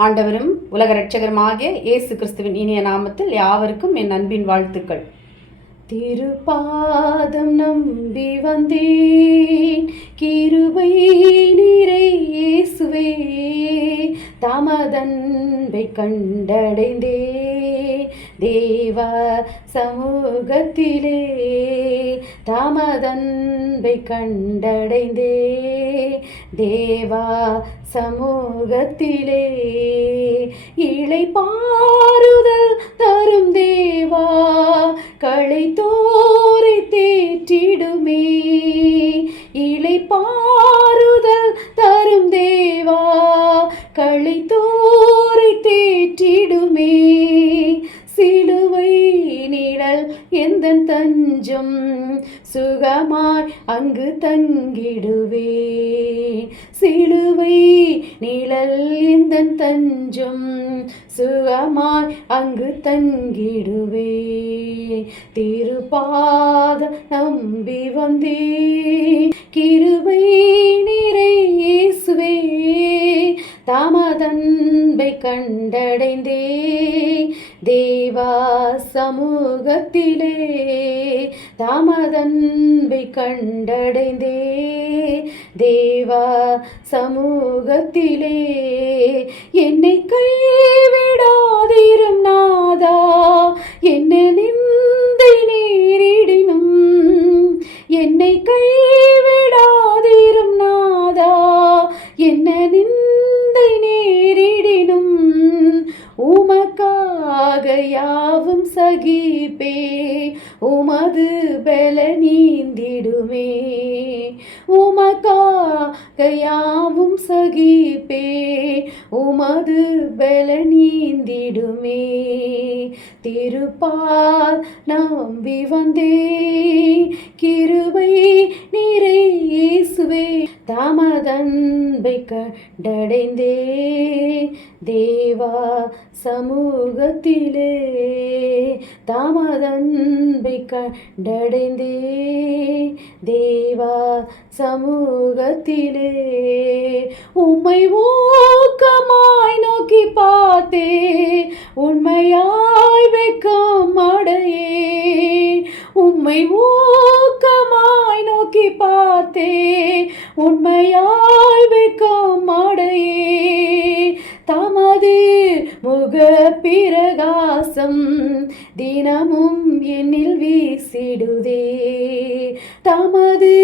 ஆண்டவரும் உலக ரட்சகருமாகிய இயேசு கிறிஸ்துவின் இனிய நாமத்தில் யாவருக்கும் என் அன்பின் வாழ்த்துக்கள். திருப்பாதம் நம்பி வந்தேன் கிருபை நீரை இயேசுவே தமதன்பை கண்டடைந்தே தேவா சமூகத்திலே தாமதன்பை கண்டடைந்தே. தேவா சமூகத்திலே இளை பாருதல் தரும் தேவா களை தோரை தேற்றிடுமே. இளை பாருதல் தரும் தேவா களை தோரை தேற்றிடுமே. சிலுவை நிழல் எந்த தஞ்சம்? சுகமாய் அங்கு தங்கிடுவே சிலுவை நிழல் எந்த தஞ்சம்? சுகமாய் அங்கு தங்கிடுவே திருப்பாத நம்பி வந்தே கிருவை நிறை தாமதன்பை கண்டடைந்தே தேவா சமூகத்திலே தாமதன்பை கண்டடைந்தே. தேவா சமூகத்திலே என்னை கைவிடாதிரும் நாதா. என்ன நிந்தை நேரிடினும். என்னை கை உமக்காக யாவும் சகிப்பே உமது பல நீந்திடுமே உமக்காக யாவும் சகிப்பே உமது பல நீந்திடுமே திருப்பால் நம்பி வந்தே கிருவை நிறைய இயேசுவே தாமதன்பை கண்டடைந்தே தேவா சமூகத்திலே. தாமதன்பை கண்டடைந்தே தேவா சமூகத்திலே. உம்மை ஊக்கமாய் நோக்கி பார்த்தே உண்மையாய் வெக்கம் அடையே. உம்மை ஊ பார்த்தே உண்மையாய் வைக்கும் மாடையே தமது முக பிரகாசம் தினமும் என்னில் வீசிடுதே. தமது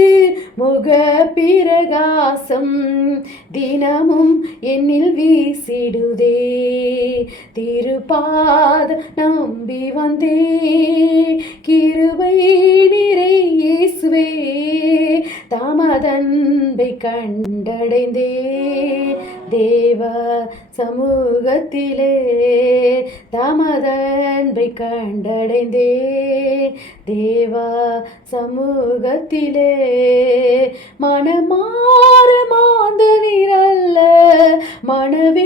முக பிரகாசம் தினமும் என்னில் வீசிடுதே. திருப்பாத நம்பி வந்தே கிருபை நிறை இயேசுவே. தாமதன்பை கண்டடைந்தே. தேவ சமூகத்திலே தாமதன்பை கண்டடைந்தே. தேவா சமூகத்திலே மனமாற மாந்த நிரல்ல மனவே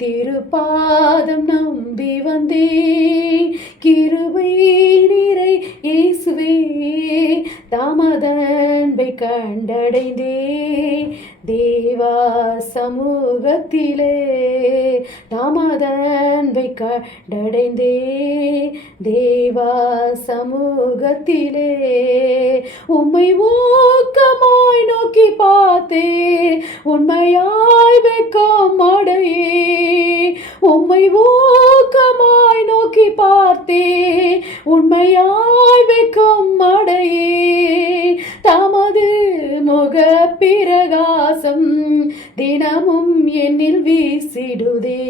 திருப்பாதம் நம்பி வந்தே கிருபை நிறை இயேசுவே தாமதன்பை கண்டடைந்தே தேவா சமூகத்திலே தாமதன்பை கண்டடைந்தே தேவா சமூகத்திலே உம்மை ஊக்கமாய் நோக்கி பார்த்தே உண்மையாய் வெக்கம் அடையே உம்மை ஊக்கமாய் நோக்கி பார்த்தே உண்மையாய் வைக்கும் அடையே தமது முக பிரகாசம் தினமும் என்னில் வீசிடுதே.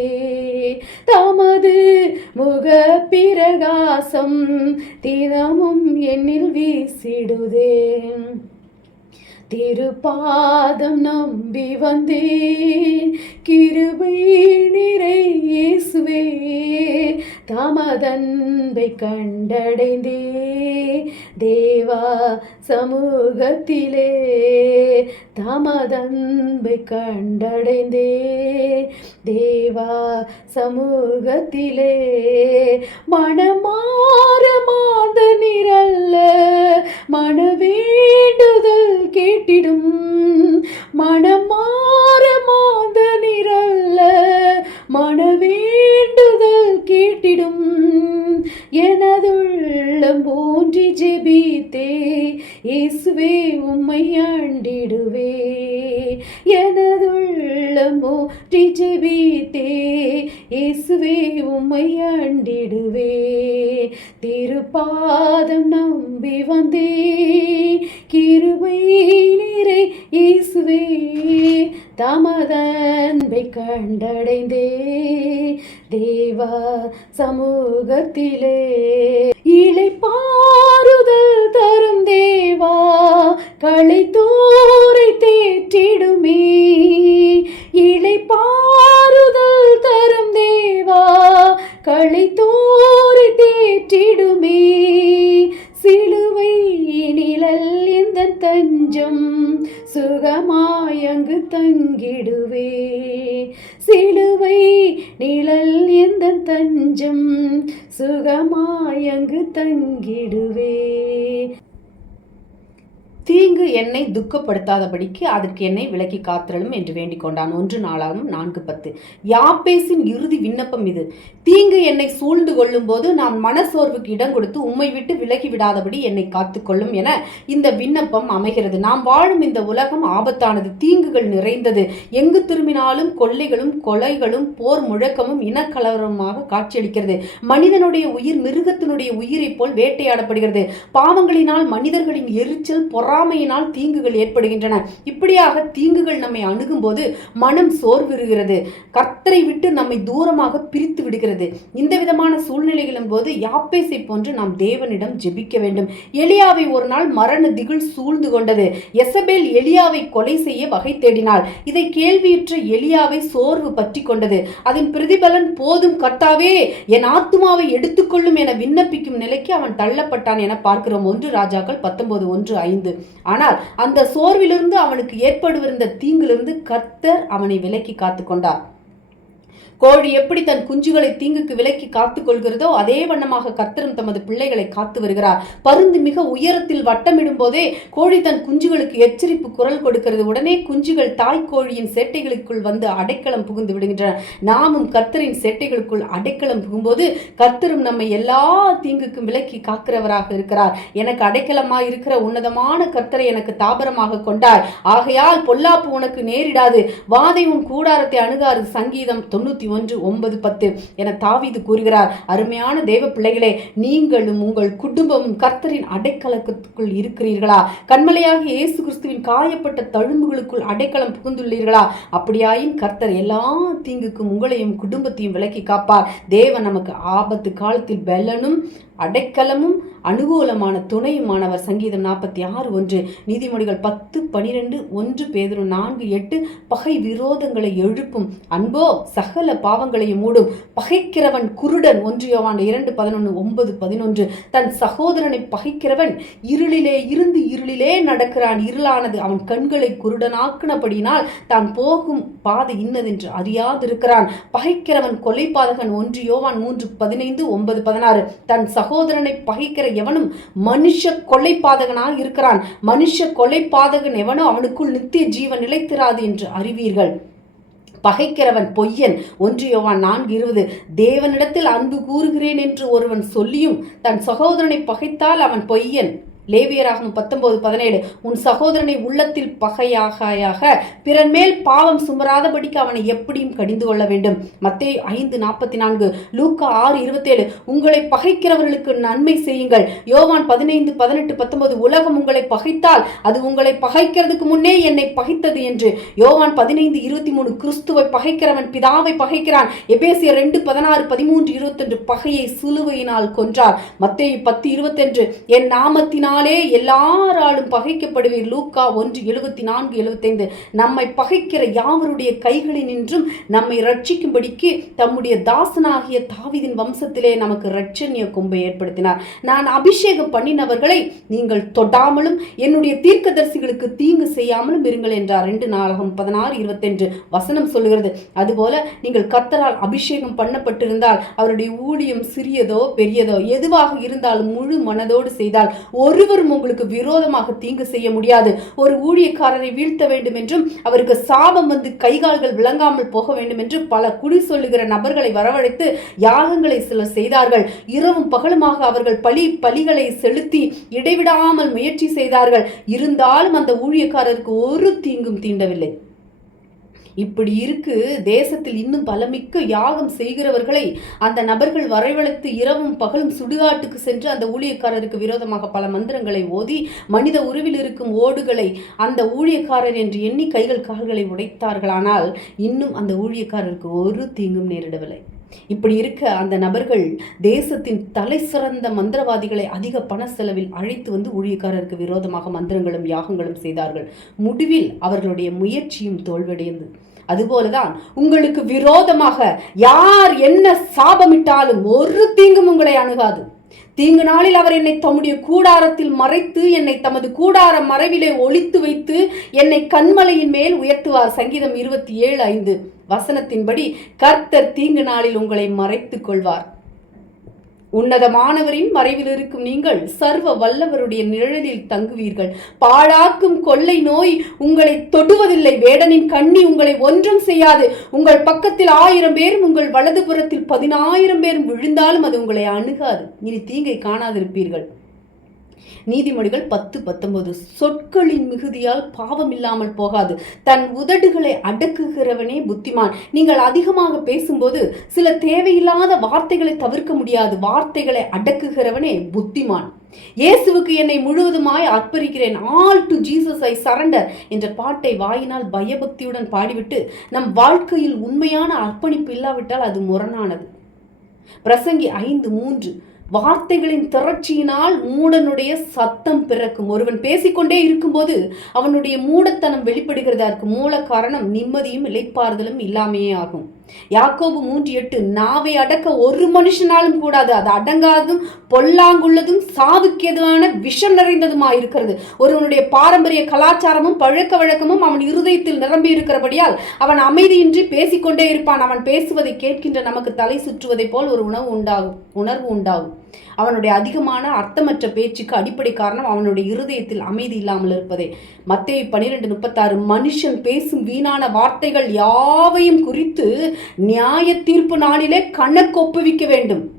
தமது முக பிரகாசம் தினமும் என்னில் வீசிடுதே. திருப்பாதம் நம்பி வந்தேன். கிருபை நிறையேசுவே தமதன்பை கண்டடைந்தே. தேவா சமூகத்திலே தமதன்பை கண்டடைந்தே. தேவா சமூகத்திலே மனமா எனதுள்ளம் போன்றி ஜெபித்தே இயேசுவே உம்மை அண்டிடுவே. திருப்பாதம் நம்பி வந்தே கிருபை நிறை இயேசுவே தமதன்பை கண்டடைந்தே. தேவா சமூகத்திலே இளைப்பாறுதல் தரும் தேவா களை தோரை தேற்றிடுமே. சுகமாயங்கு தங்கிடுவே. சிலுவை நிழல் எந்த தஞ்சம் சுகமாயங்கு தங்கிடுவே. தீங்கு என்னை துக்கப்படுத்தாதபடிக்கு அதற்கு என்னை விலக்கி காத்திரலும் என்று வேண்டிக் கொண்டான். ஒன்று நாளாகவும் நான்கு பத்து. யாப்பேசின் இறுதி விண்ணப்பம் இது. தீங்கு என்னை சூழ்ந்து கொள்ளும் போது நான் மனசோர்வுக்கு இடம் கொடுத்து உம்மை விட்டு விலகி விடாதபடி என்னை காத்துக்கொள்ளும் என இந்த விண்ணப்பம் அமைகிறது. நாம் வாழும் இந்த உலகம் ஆபத்தானது. தீங்குகள் நிறைந்தது. எங்கு திரும்பினாலும் கொள்ளைகளும் கொலைகளும் போர் முழக்கமும் இனக்கலவரமாக காட்சியளிக்கிறது. மனிதனுடைய உயிர் மிருகத்தினுடைய உயிரைப் போல் வேட்டையாடப்படுகிறது. பாவங்களினால் மனிதர்களின் எரிச்சல் பொறாமையினால் தீங்குகள் ஏற்படுகின்றன. இப்படியாக தீங்குகள் நம்மை அணுகும்போது மனம் சோர்வுறுகிறது கர்த்தரை விட்டு நம்மை தூரமாக பிரித்து விடுகிறது. இந்த விதமான சூழ்நிலைகளின் போது யாப்பேசை போன்று நாம் தேவனிடம் ஜெபிக்க வேண்டும். எலியாவை ஒரு நாள் மரண திகில் சூழ்ந்து கொண்டது. எசபேல் எலியாவை கொலை செய்ய வகை தேடினாள். இதை கேள்வியுற்ற எலியாவை சோர்வு பற்றி கொண்டது. அதன் பிரதிபலன் போதும் கர்த்தாவே என் ஆத்துமாவை எடுத்துக்கொள்ளும் என விண்ணப்பிக்கும் நிலைக்கு அவன் தள்ளப்பட்டான் என பார்க்கிறோம். ஒன்று ராஜாக்கள் பத்தொன்பது ஒன்று ஐந்து. ஆனால் அந்த சோர்விலிருந்து அவனுக்கு ஏற்படுவிருந்த தீங்கிலிருந்து கர்த்தர் அவனை விலக்கி காத்து கொண்டார் கோழி எப்படி தன் குஞ்சுகளை தீங்குக்கு விலக்கி காத்துக் கொள்கிறதோ அதே வண்ணமாக கர்த்தரும் தமது பிள்ளைகளை காத்து வருகிறார். பருந்து மிக உயரத்தில் வட்டமிடும் போதே கோழி தன் குஞ்சுகளுக்கு எச்சரிப்பு குரல் கொடுக்கிறது. உடனே குஞ்சுகள் தாய் கோழியின் சேட்டைகளுக்குள் வந்து அடைக்கலம் புகுந்து விடுகின்றன. நாமும் கர்த்தரின் சேட்டைகளுக்குள் அடைக்கலம் புகும்போது கர்த்தரும் நம்மை எல்லா தீங்குக்கும் விலக்கி காக்கிறவராக இருக்கிறார். எனக்கு அடைக்கலமாக இருக்கிற உன்னதமான கர்த்தரை எனக்கு தாபரமாக கொண்டார் ஆகையால் பொல்லாப்பு உனக்கு நேரிடாது. வாதை உன் கூடாரத்தை அணுகாது. சங்கீதம் தொண்ணூத்தி ஒன்று ஒன்பது பத்து என தாவீது கூறுகிறார். அருமையான தேவ பிள்ளைகளே நீங்களும் உங்கள் குடும்பமும் கர்த்தரின் அடைக்கலக்கத்துக்குள் இருக்கிறீர்களா? கண்மலையாக இயேசு கிறிஸ்துவின் காயப்பட்ட தழும்புகளுக்குள் அடைக்கலம் புகுந்துள்ளீர்களா? அப்படியாயின் கர்த்தர் எல்லா தீங்குக்கும் உங்களையும் குடும்பத்தையும் விலக்கி காப்பார். தேவன் நமக்கு ஆபத்து காலத்தில் பெலனும் அடைக்கலமும் அனுகூலமான துணையுமானவர் சங்கீதம் நாற்பத்தி ஆறு ஒன்று நீதிமொழிகள் பத்து பனிரெண்டு ஒன்று பேதரும் நான்கு எட்டு பகை விரோதங்களை எழுப்பும். அன்போ சகல பாவங்களையும் மூடும். பகைக்கிறவன் குருடன் ஒன்றியவான் இரண்டு பதினொன்று ஒன்பது பதினொன்று. தன் சகோதரனை பகைக்கிறவன் இருளிலே இருந்து இருளிலே நடக்கிறான். இருளானது அவன் கண்களை குருடனாக்கினபடினால் தான் போகும் பாதை இன்னதென்று அறியாதிருக்கிறான். பகைக்கிறவன் கொலைபாதகன் ஒன்று யோவான் மூன்று பதினைந்து ஒன்பது பதினாறு. தன் சகோதரனை பகைக்கிற எவனும் மனுஷ கொலைபாதகனாக இருக்கிறான். மனுஷ கொலைபாதகன் எவனோ அவனுக்குள் நித்திய ஜீவன் நிலைத்திராது என்று அறிவீர்கள். பகைக்கிறவன் பொய்யன். ஒன்று யோவான் நான்கு இருபது. தேவனிடத்தில் அன்பு கூறுகிறேன் என்று ஒருவன் சொல்லியும் தன் சகோதரனை பகைத்தால் அவன் பொய்யன். லேவியராகும் பத்தொன்பது பதினேழு உன் சகோதரனை உள்ளத்தில் பகையாகையாக பிறன் மேல் பாவம் சுமராதபடிக்கு அவனை எப்படியும் கடிந்து கொள்ள வேண்டும். மத்தே ஐந்து நாற்பத்தி நான்கு லூக்கா ஆறு இருபத்தேழு உங்களை பகைக்கிறவர்களுக்கு நன்மை செய்யுங்கள். யோவான் பதினைந்து பதினெட்டு பத்தொன்பது உலகம் உங்களை பகைத்தால் அது உங்களை பகைக்கிறதுக்கு முன்னே என்னை பகைத்தது என்று. யோவான் பதினைந்து இருபத்தி மூணு கிறிஸ்துவை பகைக்கிறவன் பிதாவை பகைக்கிறான். எபேசிய ரெண்டு பதினாறு பதிமூன்று இருபத்தொன்று பகையை சிலுவையினால் கொன்றார். மத்தேயு பத்து இருபத்தென்று என் நாமத்தினால் அதனாலே எல்லாராலும் பகைக்கப்படுவீர். லூக்கா ஒன்று எழுபத்தி நான்கு எழுபத்தைந்து. நம்மை பகைக்கிற யாவருடைய கைகளினின்றும் நம்மை ரட்சிக்கும்படிக்கு தம்முடைய தாசனாகிய தாவிதின் வம்சத்திலே நமக்கு ரட்சணிய கொம்பை ஏற்படுத்தினார். நான் அபிஷேகம் பண்ணினவர்களை நீங்கள் தொடாமலும் என்னுடைய தீர்க்கதரிசிகளுக்கு தீங்கு செய்யாமலும் இருங்கள் என்றார். ரெண்டு நாளகம் பதினாறு இருபத்தென்று வசனம் சொல்லுகிறது. அதுபோல நீங்கள் கத்தரால் அபிஷேகம் பண்ணப்பட்டிருந்தால் அவருடைய ஊழியம் சிறியதோ பெரியதோ எதுவாக இருந்தாலும் முழு மனதோடு செய்தால் ஒரு ஒருவரும் உங்களுக்கு விரோதமாக தீங்கு செய்ய முடியாது. ஒரு ஊழியக்காரரை வீழ்த்த வேண்டும் என்றும் அவருக்கு சாபம் வந்து கைகால்கள் விளங்காமல் போக வேண்டும் என்று பல குடி சொல்லுகிற நபர்களை வரவழைத்து யாகங்களை சிலர் செய்தார்கள். இரவும் பகலுமாக அவர்கள் பலி பலிகளை செலுத்தி இடைவிடாமல் முயற்சி செய்தார்கள். இருந்தாலும் அந்த ஊழியக்காரருக்கு ஒரு தீங்கும் தீண்டவில்லை. இப்படி இருக்கு. தேசத்தில் இன்னும் பலமிக்க யாகம் செய்கிறவர்களை அந்த நபர்கள் வரைவழைத்து இரவும் பகலும் சுடுகாட்டுக்கு சென்று அந்த ஊழியக்காரருக்கு விரோதமாக பல மந்திரங்களை ஓதி மனித உருவில் இருக்கும் ஓடுகளை அந்த ஊழியக்காரர் என்று எண்ணி கைகள் கால்களை உடைத்தார்களானால் இன்னும் அந்த ஊழியக்காரருக்கு ஒரு தீங்கும் நேரிடவில்லை. இப்படி இருக்க அந்த நபர்கள் தேசத்தின் தலை சிறந்த மந்திரவாதிகளை அதிக பண செலவில் அழைத்து வந்து ஊழியக்காரருக்கு விரோதமாக மந்திரங்களும் யாகங்களும் செய்தார்கள். முடிவில் அவர்களுடைய முயற்சியும் தோல்வியடைந்தது. அதுபோலதான் உங்களுக்கு விரோதமாக யார் என்ன சாபமிட்டாலும் ஒரு தீங்கும் உங்களை அணுகாது. தீங்கு நாளில் அவர் என்னை தம்முடைய கூடாரத்தில் மறைத்து என்னை தமது கூடார மறைவிலே ஒளித்து வைத்து என்னை கண்மலையின் மேல் உயர்த்துவார். சங்கீதம் இருபத்தி ஏழு ஐந்து. வசனத்தின்படி கர்த்தர் தீங்கு நாளில் உங்களை மறைத்துக் கொள்வார். உன்னதமானவரின் மறைவில் இருக்கும் நீங்கள் சர்வ வல்லவருடைய நிழலில் தங்குவீர்கள். பாழாக்கும் கொள்ளை நோய் உங்களை தொடுவதில்லை. வேடனின் கண்ணி உங்களை ஒன்றும் செய்யாது. உங்கள் பக்கத்தில் ஆயிரம் பேரும் உங்கள் வலதுபுறத்தில் பதினாயிரம் பேரும் விழுந்தாலும் அது உங்களை அணுகாது. இனி தீங்கை காணாதிருப்பீர்கள். நீதிமொழிகள் பத்து பத்தொன்பது. சொற்களின் மிகுதியால் பாவம் இல்லாமல் போகாது. தன் உதடுகளை அடக்குகிறவனே புத்திமான். நீங்கள் அதிகமாக பேசும்போது சில தேவையில்லாத வார்த்தைகளை தவிர்க்க முடியாது. வார்த்தைகளை அடக்குகிறவனே புத்திமான். இயேசுவுக்கு என்னை முழுவதுமாய் அர்ப்பணிக்கிறேன். All to Jesus I surrender என்ற பாட்டை வாயினால் பயபக்தியுடன் பாடிவிட்டு நம் வாழ்க்கையில் உண்மையான அர்ப்பணிப்பு இல்லாவிட்டால் அது முரணானது. பிரசங்கி ஐந்து மூன்று. வார்த்தைகளின் திரட்சியினால் மூடனுடைய சத்தம் பிறக்கும். ஒருவன் பேசிக்கொண்டே இருக்கும்போது அவனுடைய மூடத்தனம் வெளிப்படுகிறதற்கு மூல காரணம் நிம்மதியும் இலைப்பாறுதலும் இல்லாமையே ஆகும். யாக்கோபு மூன்று எட்டு நாவை அடக்க ஒரு மனுஷனாலும் கூடாது. அது அடங்காததும் பொல்லாங்குள்ளதும் சாவுக்கேதுவான விஷம் நிறைந்ததுமா இருக்கிறது ஒருவனுடைய பாரம்பரிய கலாச்சாரமும் பழக்க வழக்கமும் அவன் இருதயத்தில் நிரம்பி இருக்கிறபடியால் அவன் அமைதியின்றி பேசிக்கொண்டே இருப்பான். அவன் பேசுவதை கேட்கின்ற நமக்கு தலை சுற்றுவதைப் போல் ஒரு உணவு உண்டாகும் உணர்வு உண்டாகும். அவனுடைய அதிகமான அர்த்தமற்ற பேச்சுக்கு அடிப்படை காரணம் அவனுடைய இருதயத்தில் அமைதி இல்லாமல் இருப்பதே. மத்திய பனிரெண்டு முப்பத்தாறு மனுஷன் பேசும் வீணான வார்த்தைகள் யாவையும் குறித்து நியாய தீர்ப்பு நாளிலே கணக்கு ஒப்புவிக்க வேண்டும்.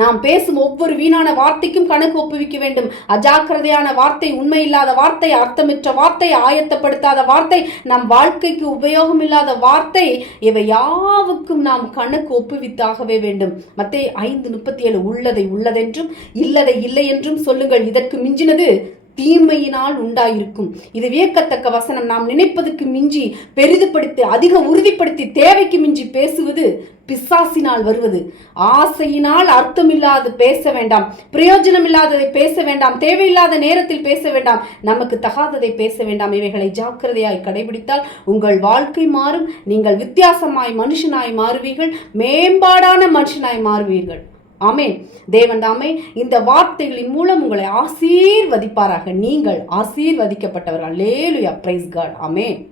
நாம் பேசும் ஒவ்வொரு வீணான வார்த்தைக்கும் கணக்கு ஒப்புவிக்க வேண்டும். அஜாக்கிரதையான வார்த்தை உண்மையில்லாத வார்த்தை அர்த்தமற்ற வார்த்தை ஆயத்தப்படுத்தாத வார்த்தை நம் வாழ்க்கைக்கு உபயோகம் இல்லாத வார்த்தை இவை யாவுக்கும் நாம் கணக்கு ஒப்புவித்தாகவே வேண்டும். மத்திய ஐந்து முப்பத்தி ஏழு உள்ளதை உள்ளதென்றும் இல்லதை இல்லை என்றும் சொல்லுங்கள். இதற்கு மிஞ்சினது தீமையினால் உண்டாயிருக்கும். இது வியக்கத்தக்க வசனம். நாம் நினைப்பதற்கு மிஞ்சி பெரிதுபடுத்தி அதிக உறுதிப்படுத்தி தேவைக்கு மிஞ்சி பேசுவது பிசாசினால் வருவது. ஆசையினால் அர்த்தமில்லாத பேச வேண்டாம். பிரயோஜனம் இல்லாததை பேச வேண்டாம். தேவையில்லாத நேரத்தில் பேச வேண்டாம். நமக்கு தகாததை பேச வேண்டாம். இவைகளை ஜாக்கிரதையாய் கடைபிடித்தால் உங்கள் வாழ்க்கை மாறும். நீங்கள் வித்தியாசமாய் மனுஷனாய் மாறுவீர்கள். மேம்பாடான மனுஷனாய் மாறுவீர்கள். ஆமேன். தேவன் தாமே இந்த வார்த்தைகளின் மூலம் உங்களை ஆசீர்வதிப்பாராக. நீங்கள் ஆசீர்வதிக்கப்பட்டவர்கள். லேலுயா பிரைஸ் காட் ஆமேன்.